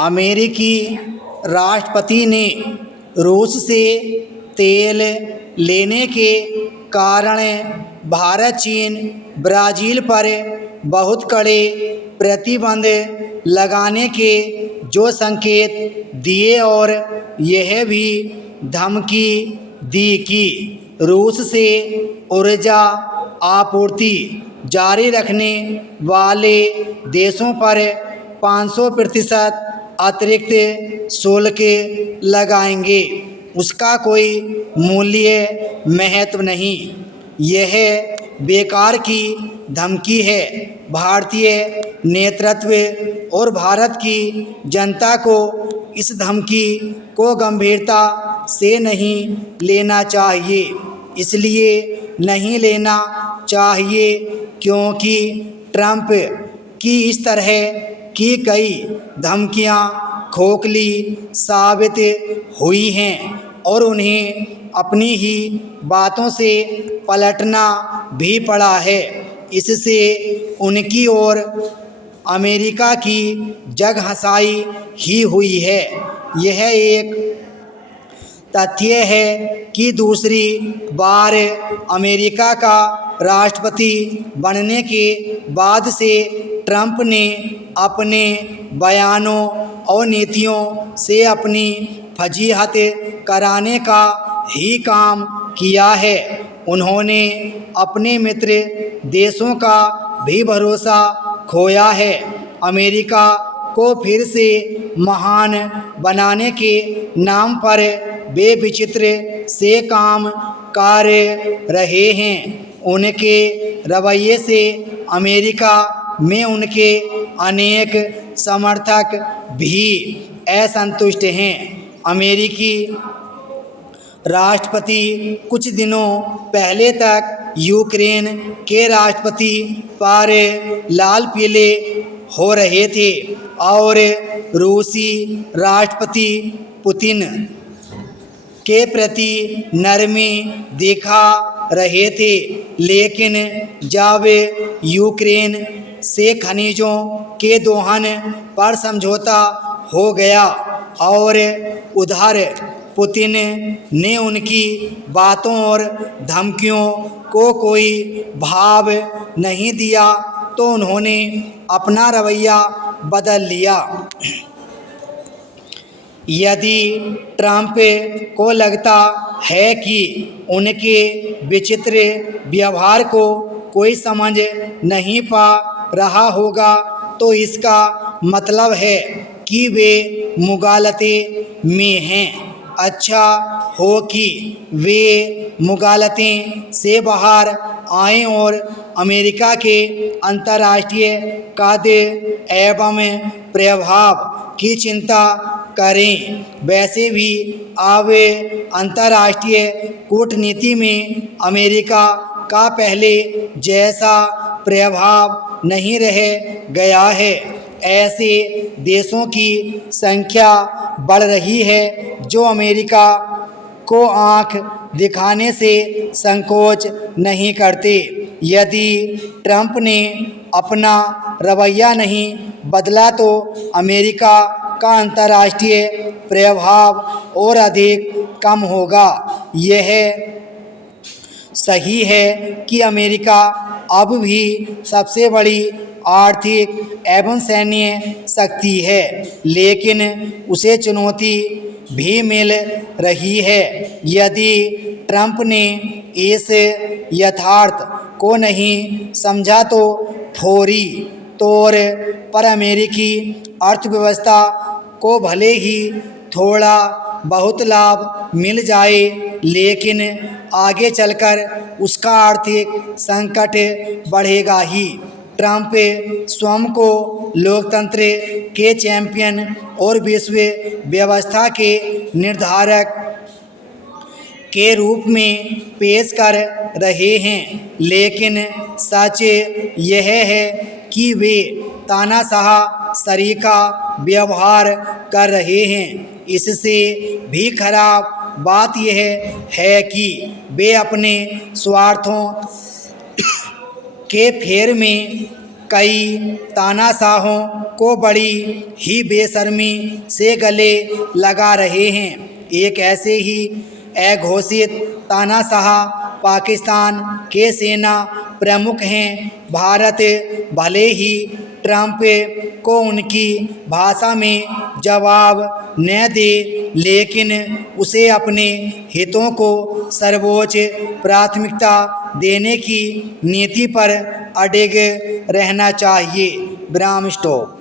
अमेरिकी राष्ट्रपति ने रूस से तेल लेने के कारण भारत, चीन, ब्राज़ील पर बहुत कड़े प्रतिबंध लगाने के जो संकेत दिए और यह भी धमकी दी कि रूस से ऊर्जा आपूर्ति जारी रखने वाले देशों पर 500% अतिरिक्त शुल्क लगाएंगे, उसका कोई मूल्य महत्व नहीं। यह बेकार की धमकी है। भारतीय नेतृत्व और भारत की जनता को इस धमकी को गंभीरता से नहीं लेना चाहिए। इसलिए नहीं लेना चाहिए क्योंकि ट्रंप की इस तरह की कई धमकियां खोखली साबित हुई हैं और उन्हें अपनी ही बातों से पलटना भी पड़ा है। इससे उनकी और अमेरिका की जगहंसाई ही हुई है। यह एक तथ्य है कि दूसरी बार अमेरिका का राष्ट्रपति बनने के बाद से ट्रंप ने अपने बयानों और नीतियों से अपनी फजीहत कराने का ही काम किया है। उन्होंने अपने मित्र देशों का भी भरोसा खोया है। अमेरिका को फिर से महान बनाने के नाम पर वे विचित्र से काम कर रहे हैं। उनके रवैये से अमेरिका में उनके अनेक समर्थक भी असंतुष्ट हैं। अमेरिकी राष्ट्रपति कुछ दिनों पहले तक यूक्रेन के राष्ट्रपति पर लाल पीले हो रहे थे और रूसी राष्ट्रपति पुतिन के प्रति नरमी दिखा रहे थे। लेकिन जब यूक्रेन से खनिजों के दोहन पर समझौता हो गया और उधर पुतिन ने उनकी बातों और धमकियों को कोई भाव नहीं दिया, तो उन्होंने अपना रवैया बदल लिया। यदि ट्रंप को लगता है कि उनके विचित्र व्यवहार को कोई समझ नहीं पा रहा होगा, तो इसका मतलब है कि वे मुगालते में हैं। अच्छा हो कि वे मुगालतें से बाहर आएं और अमेरिका के अंतर्राष्ट्रीय कद एवं प्रभाव की चिंता करें। वैसे भी अब अंतर्राष्ट्रीय कूटनीति में अमेरिका का पहले जैसा प्रभाव नहीं रह गया है। ऐसे देशों की संख्या बढ़ रही है जो अमेरिका को आंख दिखाने से संकोच नहीं करते। यदि ट्रंप ने अपना रवैया नहीं बदला तो अमेरिका का अंतर्राष्ट्रीय प्रभाव और अधिक कम होगा। यह सही है कि अमेरिका अब भी सबसे बड़ी आर्थिक एवं सैन्य शक्ति है, लेकिन उसे चुनौती भी मिल रही है। यदि ट्रंप ने इस यथार्थ को नहीं समझा तो फौरी तौर पर अमेरिकी अर्थव्यवस्था को भले ही थोड़ा बहुत लाभ मिल जाए, लेकिन आगे चलकर उसका आर्थिक संकट बढ़ेगा ही। ट्रंप स्वयं को लोकतंत्र के चैंपियन और विश्व व्यवस्था के निर्धारक के रूप में पेश कर रहे हैं, लेकिन सच यह है कि वे तानाशाह सरीका व्यवहार कर रहे हैं। इससे भी खराब बात यह है कि वे अपने स्वार्थों के फेर में कई तानाशाहों को बड़ी ही बेशर्मी से गले लगा रहे हैं। एक ऐसे ही अघोषित तानाशाह पाकिस्तान के सेना प्रमुख हैं। भारत भले ही ट्रंप को उनकी भाषा में जवाब न दे, लेकिन उसे अपने हितों को सर्वोच्च प्राथमिकता देने की नीति पर अडिग रहना चाहिए। विराम स्टॉप।